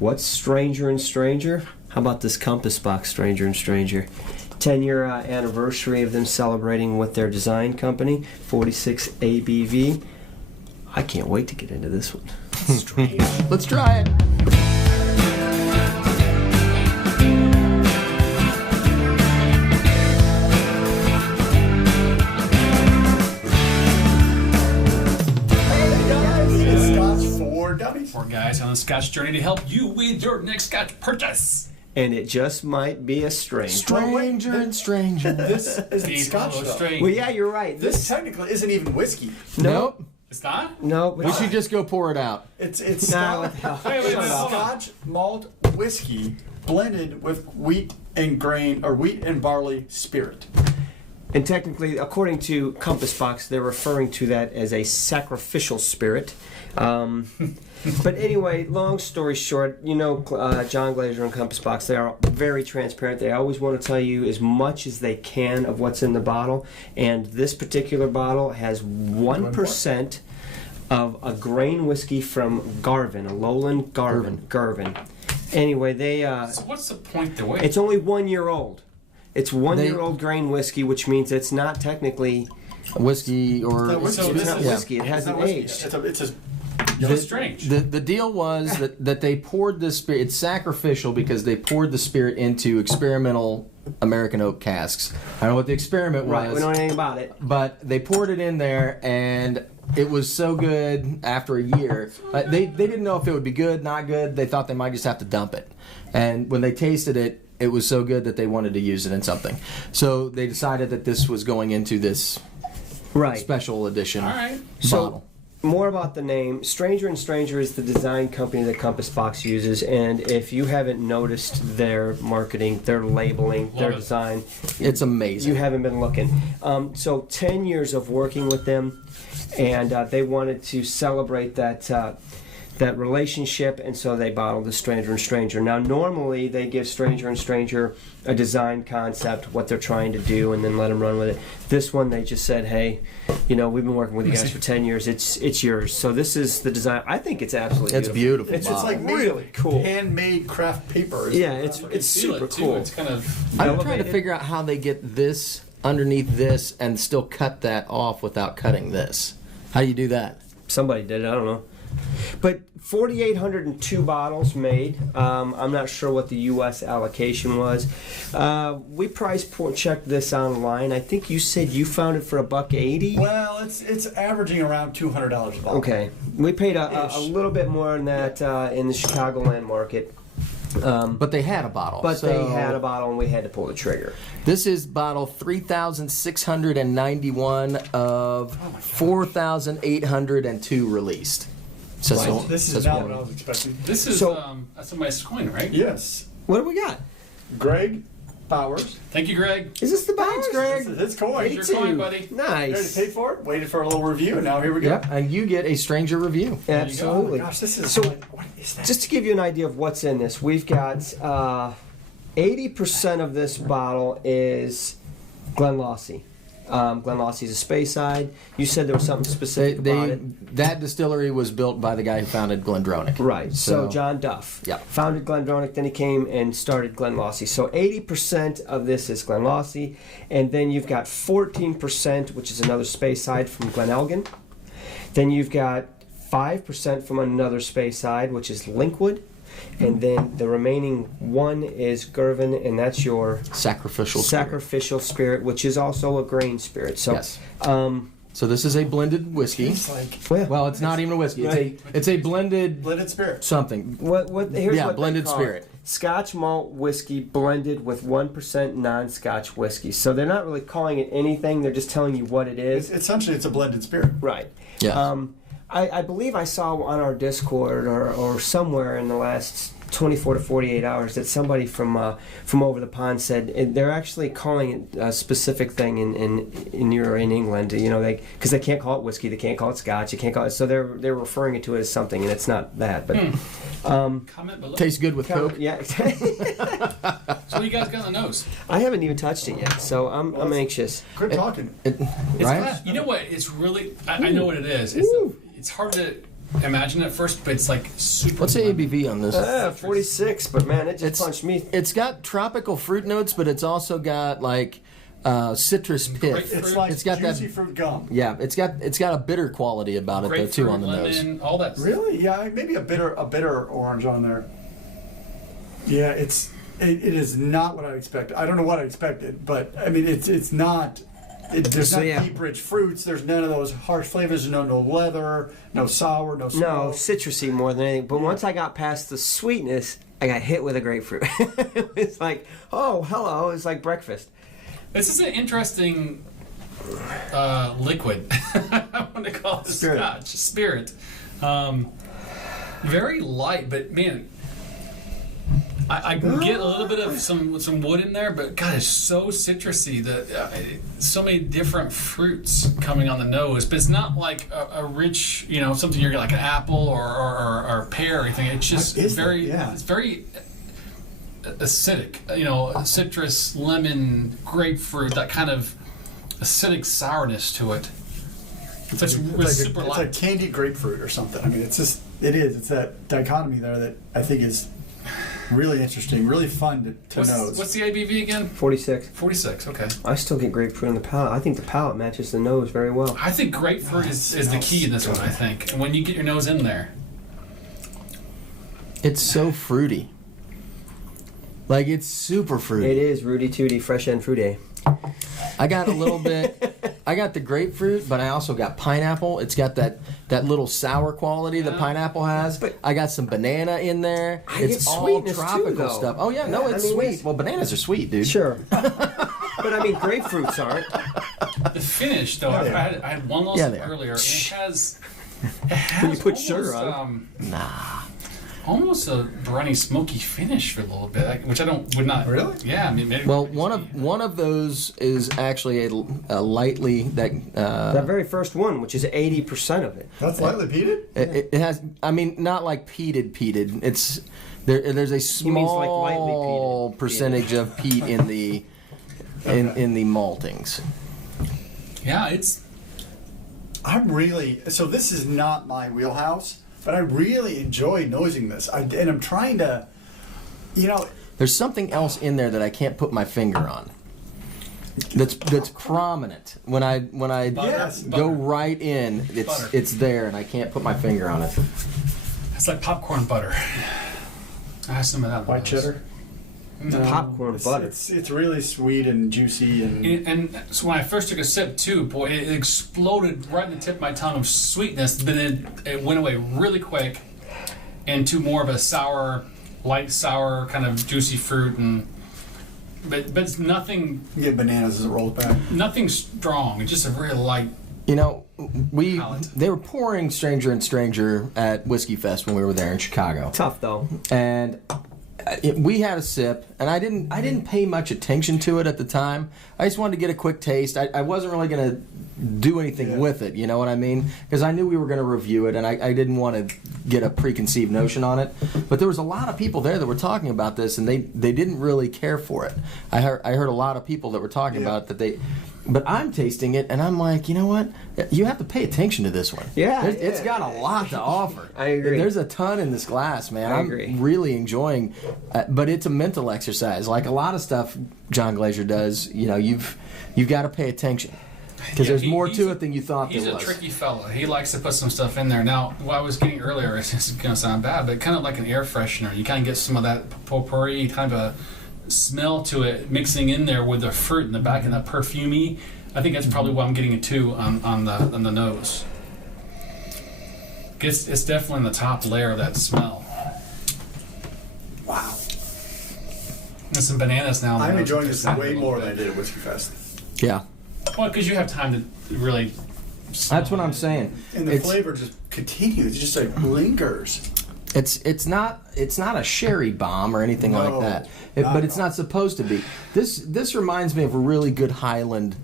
what's stranger and stranger? How about this Compass Box stranger and stranger? 10-year anniversary of them celebrating with their design company, 46 ABV. I can't wait to get into this one. Strange. Let's try it. Four guys on a Scotch journey to help you with your next Scotch purchase. And it just might be a stranger. Stranger and stranger. This isn't Scotch, though. Strange. Well, yeah, you're right. This technically isn't even whiskey. Nope. It's not? No. We should just go pour it out. It's No. Wait, Scotch malt whiskey blended with wheat and grain or wheat and barley spirit. And technically, according to Compass Box, they're referring to that as a sacrificial spirit. But anyway, long story short, you know, John Glazer and Compass Box, they are very transparent. They always want to tell you as much as they can of what's in the bottle. And this particular bottle has 1% of a grain whiskey from Garvin, a lowland Garvin. Anyway, they... So what's the point to wait? It's only 1 year old. It's 1 year old grain whiskey, which means it's not technically... Whiskey or... It's not whiskey. It's not whiskey. It hasn't aged. It's a It's strange. The deal was that they poured this spirit. It's sacrificial because they poured the spirit into experimental American oak casks. I don't know what the experiment was. Right, we don't know anything about it. But they poured it in there, and it was so good after a year. They didn't know if it would be good, not good. They thought they might just have to dump it. And when they tasted it, it was so good that they wanted to use it in something. So they decided that this was going into this special edition right. bottle. More about the name. Stranger and Stranger is the design company that Compass Box uses, and if you haven't noticed their marketing, their labeling, their design, it's amazing. You haven't been looking. So 10 years of working with them, and they wanted to celebrate that relationship, and so they bottled the Stranger and Stranger. Now, normally they give Stranger and Stranger a design concept, what they're trying to do, and then let them run with it. This one, they just said, hey, you know, we've been working with you guys for 10 years. It's yours. So this is the design. I think it's absolutely beautiful. It's like really cool. Handmade craft paper. Yeah, it's super cool. It's kind of I'm trying to figure out how they get this underneath this and still cut that off without cutting this. How do you do that? Somebody did it. I don't know. But 4,802 bottles made. I'm not sure what the U.S. allocation was. We price checked this online. I think you said you found it for $1.80. Well, it's averaging around $200 a bottle. Okay, we paid a little bit more than that in the Chicagoland market. But they had a bottle. They had a bottle, and we had to pull the trigger. This is bottle 3,691 of 4,802 released. So this is not what I was expecting. This is that's a nice coin, right? Yes. What do we got? Greg Bowers. Thank you, Greg. Is this the box, Greg? This is his coin. Here's your coin, buddy. Nice. You already paid for it? Waited for a little review, and now here we go. Yep, and you get a stranger review. Absolutely. Oh my gosh, this is what is that? Just to give you an idea of what's in this, we've got 80% of this bottle is Glenlawsie. Glenlawsie is a Speyside. You said there was something specific about it. That distillery was built by the guy who founded Glendronach. Right. So John Duff founded Glendronach, then he came and started Glenlawsie. So 80% of this is Glenlawsie, and then you've got 14%, which is another Speyside from Glenelgin. Then you've got 5% from another Speyside, which is Linkwood. And then the remaining one is Garvin, and that's your Sacrificial Spirit, which is also a grain spirit. So, yes. So this is a blended whiskey. Well, it's not even a whiskey. Right. It's a blended spirit. Something. Here's what blended they call spirit. It. Scotch malt whiskey blended with 1% non-Scotch whiskey. So they're not really calling it anything. They're just telling you what it is. Essentially, it's a blended spirit. Right. Yeah. I believe I saw on our Discord or somewhere in the last 24 to 48 hours that somebody from over the pond said they're actually calling it a specific thing in England. You know, because they can't call it whiskey, they can't call it Scotch, you can't call it. So they're referring it to it as something, and it's not that. But comment below. Tastes good with Coke. Yeah. So what you guys got on the nose? I haven't even touched it yet, so I'm anxious. Quit talking. Right? You know what? It's really. I know what it is. It's hard to imagine at first, but it's like super. What's the ABV on this? 46, but man, it just punched me. It's got tropical fruit notes, but it's also got like citrus pith. It's like it's got juicy that, fruit gum. Yeah, it's got a bitter quality about it though too on the lemon, nose. all that. Really? Yeah, maybe a bitter orange on there. Yeah, it is not what I expected. I don't know what I expected, but I mean it's not. There's not deep, rich fruits. There's none of those harsh flavors. No leather, no sour, no smoke. No, citrusy more than anything. But once I got past the sweetness, I got hit with a grapefruit. It's like, oh, hello. It's like breakfast. This is an interesting liquid. I want to call it Scotch Spirit. Very light, but man, I can get a little bit of some wood in there, but God, it's so citrusy. So many different fruits coming on the nose, but it's not like a rich, something you're like an apple or pear or anything. It's just it's very acidic. Citrus, lemon, grapefruit, that kind of acidic sourness to it. It's super light. It's like candied grapefruit or something. I mean, it's that dichotomy there that I think is really interesting, really fun to nose. What's the ABV again? 46. 46, okay. I still get grapefruit on the palate. I think the palate matches the nose very well. I think grapefruit is the key in this one, I think. When you get your nose in there. It's so fruity. Like, it's super fruity. It is Rudy Tooty, fresh and fruity. I got a little bit. I got the grapefruit, but I also got pineapple. It's got that little sour quality that pineapple has. But I got some banana in there. It's all tropical stuff. Oh yeah, no, it's sweet. Well, bananas are sweet, dude. Sure. But I mean, grapefruits aren't. The finish, though, I had one little sip earlier. And it has when you put sugar on it. Almost a briny, smoky finish for a little bit, which would not. Really? Yeah, I mean, maybe. Well, one of those is actually a lightly that very first one, which is 80% of it. That's lightly peated. It has. I mean, not like peated. It's there's a small percentage of peat in the in the maltings. Yeah, so this is not my wheelhouse. But I really enjoy nosing this. And I'm trying to, There's something else in there that I can't put my finger on. That's prominent. When I go right in, it's there, and I can't put my finger on it. It's like popcorn butter. I have some of that. White cheddar. Popcorn butter. It's really sweet and juicy and so when I first took a sip too, boy, it exploded right in the tip of my tongue of sweetness, but then it went away really quick into more of a light sour kind of juicy fruit, but it's nothing. You get bananas as it rolls back. Nothing strong. It's just a very light. They were pouring Stranger and Stranger at Whiskey Fest when we were there in Chicago. Tough though. And we had a sip, and I didn't pay much attention to it at the time. I just wanted to get a quick taste. I wasn't really going to do anything with it, you know what I mean? Because I knew we were going to review it, and I didn't want to get a preconceived notion on it. But there was a lot of people there that were talking about this, and they didn't really care for it. I heard a lot of people that were talking about it that But I'm tasting it, and I'm like, you know what? You have to pay attention to this one. Yeah. It's got a lot to offer. I agree. There's a ton in this glass, man. I agree. I'm really enjoying but it's a mental exercise. Like a lot of stuff John Glaser does, you've got to pay attention. Because there's more to it than you thought there was. He's a tricky fella. He likes to put some stuff in there. Now, what I was getting earlier, it's going to sound bad, but kind of like an air freshener. You kind of get some of that potpourri, kind of a smell to it mixing in there with the fruit in the back and that perfumey. I think that's probably what I'm getting it too on the nose. It's definitely in the top layer of that smell. Wow. There's some bananas now. I'm enjoying this way more than I did at Whiskey Fest. Yeah. Well, because you have time to really. That's what I'm saying. And the flavor just continues, just like lingers. It's not a sherry bomb or anything like that. But it's not supposed to be. This reminds me of a really good Highland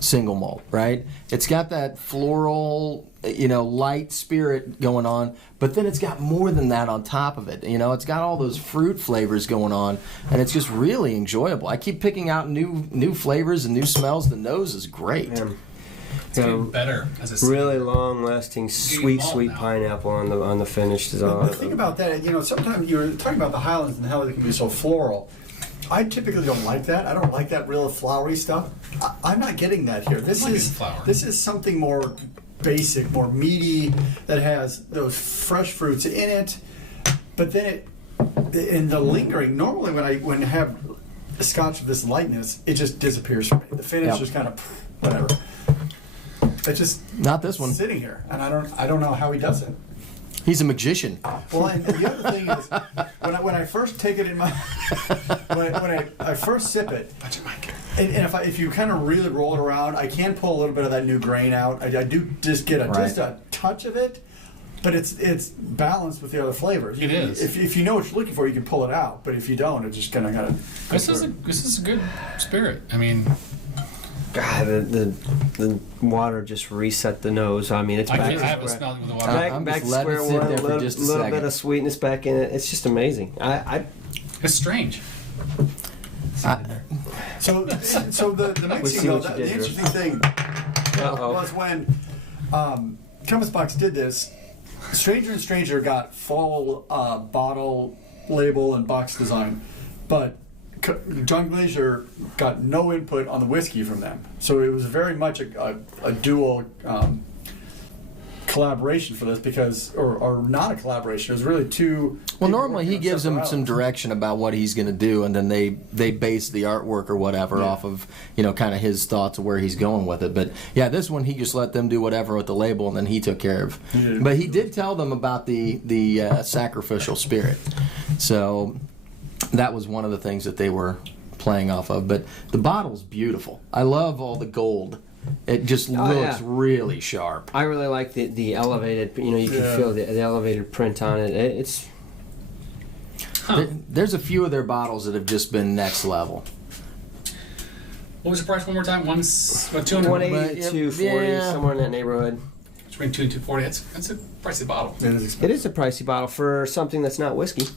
single malt, right? It's got that floral, light spirit going on, but then it's got more than that on top of it. It's got all those fruit flavors going on, and it's just really enjoyable. I keep picking out new flavors and new smells. The nose is great. It's getting better as a really long-lasting, sweet pineapple on the finish. Is all. The thing about that, sometimes you're talking about the Highlands and how they can be so floral. I typically don't like that. I don't like that real flowery stuff. I'm not getting that here. This is something more basic, more meaty, that has those fresh fruits in it. But then in the lingering, normally when I have a Scotch of this lightness, it just disappears from me. The finish just kind of whatever. It's just not this one sitting here, and I don't know how he does it. He's a magician. Well, and the other thing is, when I first take it in my, when I first sip it, and if you kind of really roll it around, I can pull a little bit of that new grain out. I do just get just a touch of it, but it's balanced with the other flavors. It is. If you know what you're looking for, you can pull it out. But if you don't, it's just kind of. This is a good spirit. I mean. God, the water just reset the nose. I mean, it's back. I haven't smelled it with the water. Back to square one. A little bit of sweetness back in it. It's just amazing. It's strange. So the mixing, though, the interesting thing was when Compass Box did this. Stranger and Stranger got full bottle label and box design, but John Glaser got no input on the whiskey from them. So it was very much a dual collaboration for this, because, or not a collaboration, it was really two. Well, normally he gives them some direction about what he's going to do, and then they base the artwork or whatever off of, kind of his thoughts of where he's going with it. But yeah, this one he just let them do whatever with the label, and then he took care of. But he did tell them about the Sacrificial Spirit. So that was one of the things that they were playing off of. But the bottle's beautiful. I love all the gold. It just looks really sharp. I really like the elevated, you can feel the elevated print on it. It's... There's a few of their bottles that have just been next level. What was the price one more time? 200? 180, 240, somewhere in that neighborhood. Between 2 and 240. That's a pricey bottle. It is a pricey bottle for something that's not whiskey.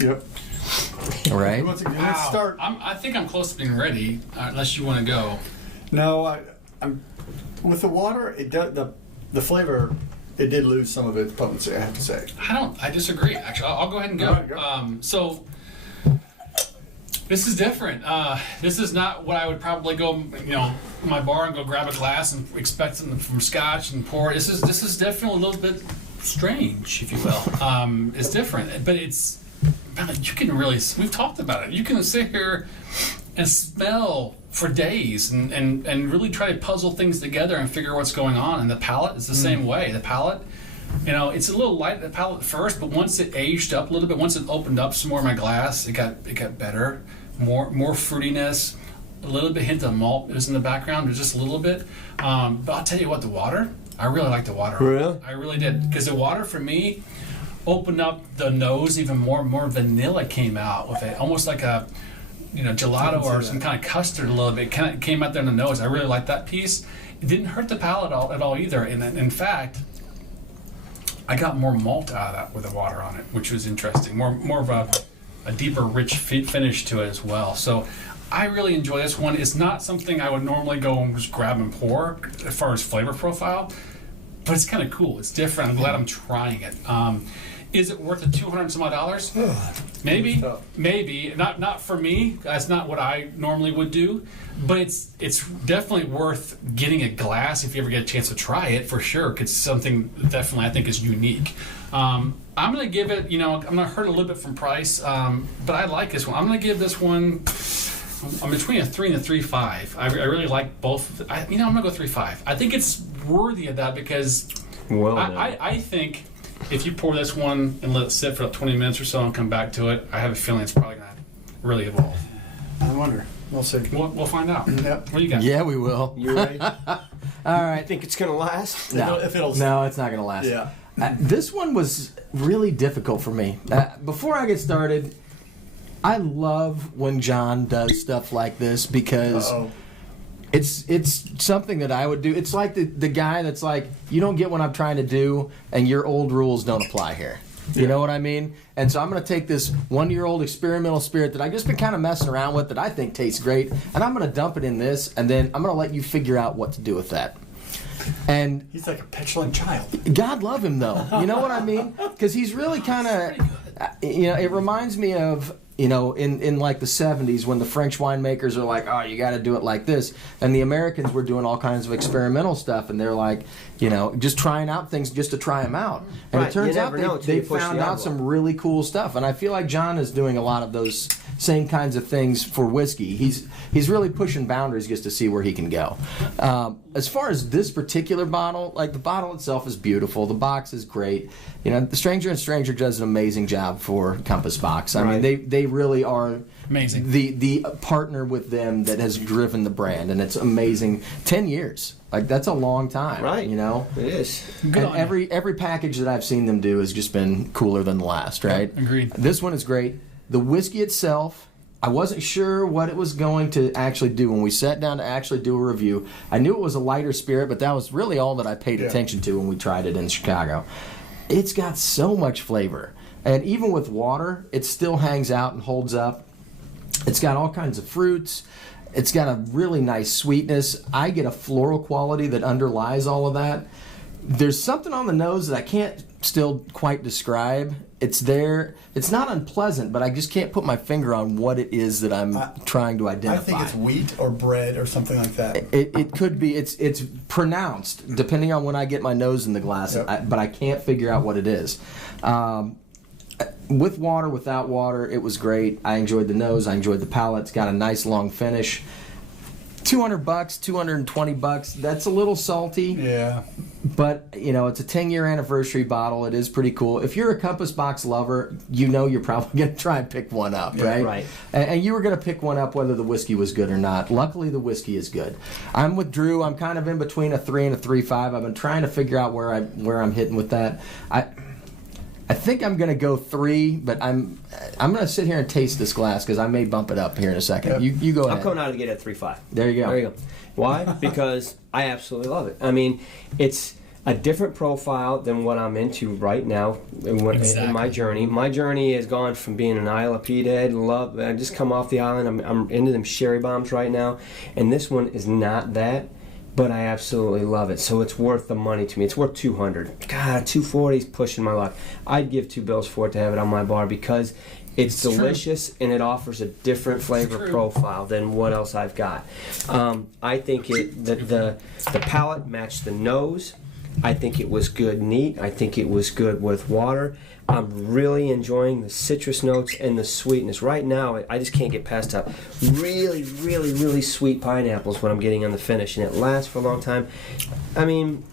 Yep. All right. Let's start. I think I'm close to being ready, unless you want to go. No, I'm with the water. It does the flavor. It did lose some of its potency, I have to say. I disagree. Actually, I'll go ahead and go. All right, go. So this is different. This is not what I would probably go, in my bar and go grab a glass and expect something from Scotch and pour. This is definitely a little bit strange, if you will. It's different, but it's. You can really. We've talked about it. You can sit here and smell for days and really try to puzzle things together and figure what's going on. And the palate is the same way. The palate, it's a little light, the palate at first, but once it aged up a little bit, once it opened up some more in my glass, it got better. More fruitiness, a little bit hint of malt is in the background, but just a little bit. But I'll tell you what, the water, I really like the water. Really? I really did, because the water for me opened up the nose even more. More vanilla came out with it, almost like a gelato or some kind of custard a little bit. Kind of came out there in the nose. I really liked that piece. It didn't hurt the palate at all either. And in fact, I got more malt out of that with the water on it, which was interesting. More of a deeper, rich finish to it as well. So I really enjoy this one. It's not something I would normally go and just grab and pour as far as flavor profile, but it's kind of cool. It's different. I'm glad I'm trying it. Is it worth the $200 and some odd? Maybe. Not for me. That's not what I normally would do. But it's definitely worth getting a glass if you ever get a chance to try it, for sure. Because it's something definitely I think is unique. I'm going to give it, I'm going to hurt a little bit from price, but I like this one. I'm going to give this one, I'm between a 3 and a 3.5. I really like both. I'm going to go 3.5. I think it's worthy of that because I think if you pour this one and let it sit for 20 minutes or so and come back to it, I have a feeling it's probably going to really evolve. I wonder. We'll see. We'll find out. Yep. What do you got? Yeah, we will. You ready? All right. Think it's gonna last? No, if it'll no, it's not going to last. Yeah. This one was really difficult for me. Before I get started, I love when John does stuff like this because it's something that I would do. It's like the guy that's like, you don't get what I'm trying to do, and your old rules don't apply here. You know what I mean? And so I'm going to take this 1-year-old experimental spirit that I've just been kind of messing around with that I think tastes great, and I'm going to dump it in this, and then I'm going to let you figure out what to do with that. And he's like a petulant child. God love him, though. You know what I mean? Because he's really kind of, it reminds me of, in like the 70s when the French winemakers are like, oh, you got to do it like this. And the Americans were doing all kinds of experimental stuff, and they're like, just trying out things just to try them out. And it turns out they found out some really cool stuff. And I feel like John is doing a lot of those same kinds of things for whiskey. He's really pushing boundaries just to see where he can go. As far as this particular bottle, like the bottle itself is beautiful. The box is great. The Stranger & Stranger does an amazing job for Compass Box. I mean, they really are amazing. The partner with them that has driven the brand, and it's amazing. 10 years. Like, that's a long time. Right. It is. And every package that I've seen them do has just been cooler than the last, right? Agreed. This one is great. The whiskey itself, I wasn't sure what it was going to actually do. When we sat down to actually do a review, I knew it was a lighter spirit, but that was really all that I paid attention to when we tried it in Chicago. It's got so much flavor. And even with water, it still hangs out and holds up. It's got all kinds of fruits. It's got a really nice sweetness. I get a floral quality that underlies all of that. There's something on the nose that I can't still quite describe. It's there. It's not unpleasant, but I just can't put my finger on what it is that I'm trying to identify. I think it's wheat or bread or something like that. It could be. It's pronounced depending on when I get my nose in the glass, but I can't figure out what it is. With water, without water, it was great. I enjoyed the nose. I enjoyed the palate. It's got a nice long finish. $200, $220. That's a little salty. Yeah. But, it's a 10-year anniversary bottle. It is pretty cool. If you're a Compass Box lover, you're probably going to try and pick one up, right? Yeah, right. And you were going to pick one up whether the whiskey was good or not. Luckily, the whiskey is good. I'm with Drew. I'm kind of in between a 3 and a 3.5. I've been trying to figure out where I'm hitting with that. I think I'm going to go 3, but I'm going to sit here and taste this glass because I may bump it up here in a second. Yep. You go ahead. I'm coming out of the gate at 3.5. There you go. Why? Because I absolutely love it. I mean, it's a different profile than what I'm into right now in my journey. My journey has gone from being an Isle of Peat head, I just come off the island. I'm into them sherry bombs right now, and this one is not that. But I absolutely love it, so it's worth the money to me. It's worth $200. God, $240 is pushing my luck. I'd give $2 for it to have it on my bar because it's delicious and it offers a different flavor profile than what else I've got. I think the palate matched the nose. I think it was good neat. I think it was good with water. I'm really enjoying the citrus notes and the sweetness. Right now, I just can't get past how really, really, really sweet pineapples what I'm getting on the finish, and it lasts for a long time. I mean,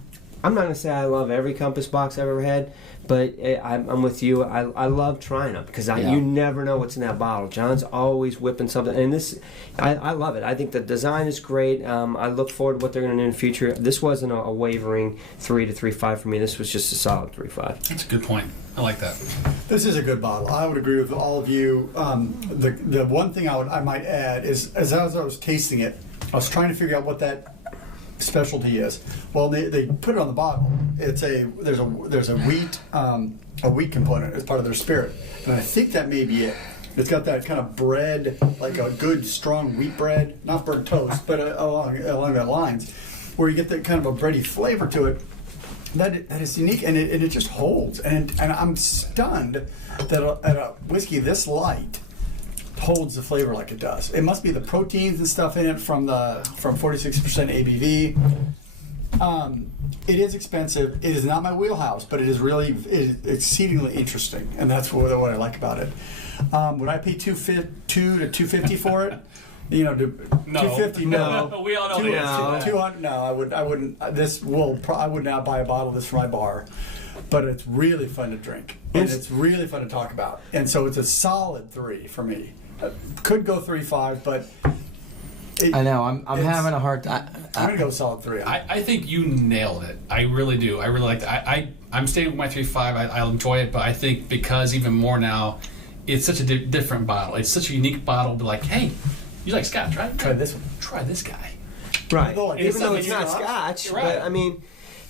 I'm not going to say I love every Compass Box I've ever had, but I'm with you. I love trying them because you never know what's in that bottle. John's always whipping something, and this, I love it. I think the design is great. I look forward to what they're going to do in the future. This wasn't a wavering 3 to 3.5 for me. This was just a solid 3.5. That's a good point. I like that. This is a good bottle. I would agree with all of you. The one thing I might add is, as I was tasting it, I was trying to figure out what that specialty is. Well, they put it on the bottle. There's a wheat component as part of their spirit, and I think that may be it. It's got that kind of bread, like a good strong wheat bread, not burnt toast, but along that lines, where you get that kind of a bready flavor to it. That is unique, and it just holds. And I'm stunned that a whiskey this light holds the flavor like it does. It must be the proteins and stuff in it from 46% ABV. It is expensive. It is not my wheelhouse, but it is exceedingly interesting, and that's what I like about it. Would I pay $200 to $250 for it? No. $250, no. We all know the answer. $200, no. I wouldn't. I would not buy a bottle of this for my bar. But it's really fun to drink, and it's really fun to talk about. And so it's a solid 3 for me. Could go 3.5, but I know I'm having a hard time. I'm gonna go solid 3. I think you nailed it. I really do. I really like that. I'm staying with my 3.5. I'll enjoy it, but I think because even more now, it's such a different bottle. It's such a unique bottle. But like, hey, you like Scotch, right? Try this one. Try this guy. Right. Even though it's not Scotch, right. but I mean,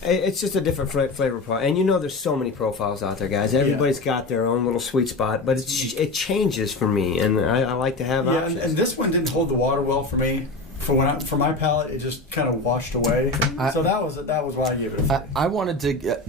It's just a different flavor profile, and there's so many profiles out there, guys. Everybody's got their own little sweet spot, but it changes for me, and I like to have options. And this one didn't hold the water well for me. For my palate, it just kind of washed away. So that was why I gave it a 4. I wanted to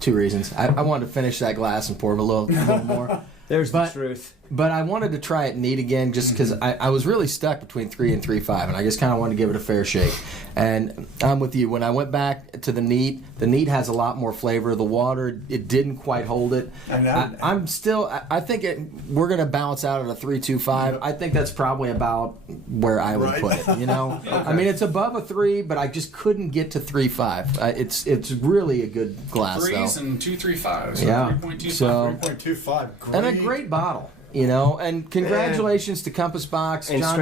two reasons. I wanted to finish that glass and pour a little more. There's the truth. But I wanted to try it neat again just because I was really stuck between 3 and 3.5, and I just kind of wanted to give it a fair shake. And I'm with you. When I went back to the neat has a lot more flavor. The water, it didn't quite hold it. I think we're going to balance out at a 3.25. I think that's probably about where I would put it, I mean, it's above a 3, but I just couldn't get to 3.5. It's really a good glass, 3s though. and 2.35. So yeah. 3.25. So, 3.25. Great. And a great bottle. And congratulations to Compass Box, and John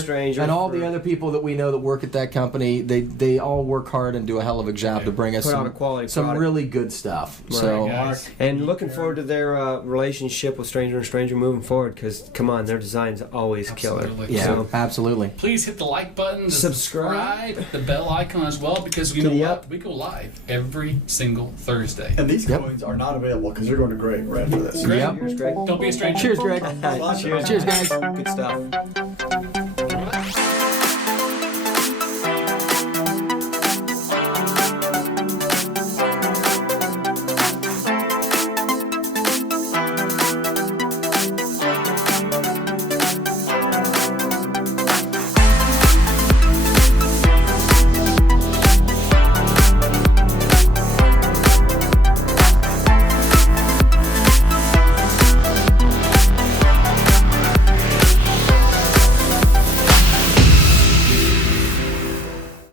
Stranger, and all the other people that we know that work at that company. They all work hard and do a hell of a job to bring us some really good stuff. Right, so, guys. and looking forward to their relationship with Stranger and Stranger moving forward, because come on, their design's always killer. Yeah, So, absolutely. Please hit the like button, Subscribe. the bell icon as well, because you know what? We go live every single Thursday. And these coins are not available because they're going to Greg right after this. Greg, Yep. Cheers, Greg. don't be a stranger. Cheers, Greg. Cheers, Cheers, guys. Good stuff.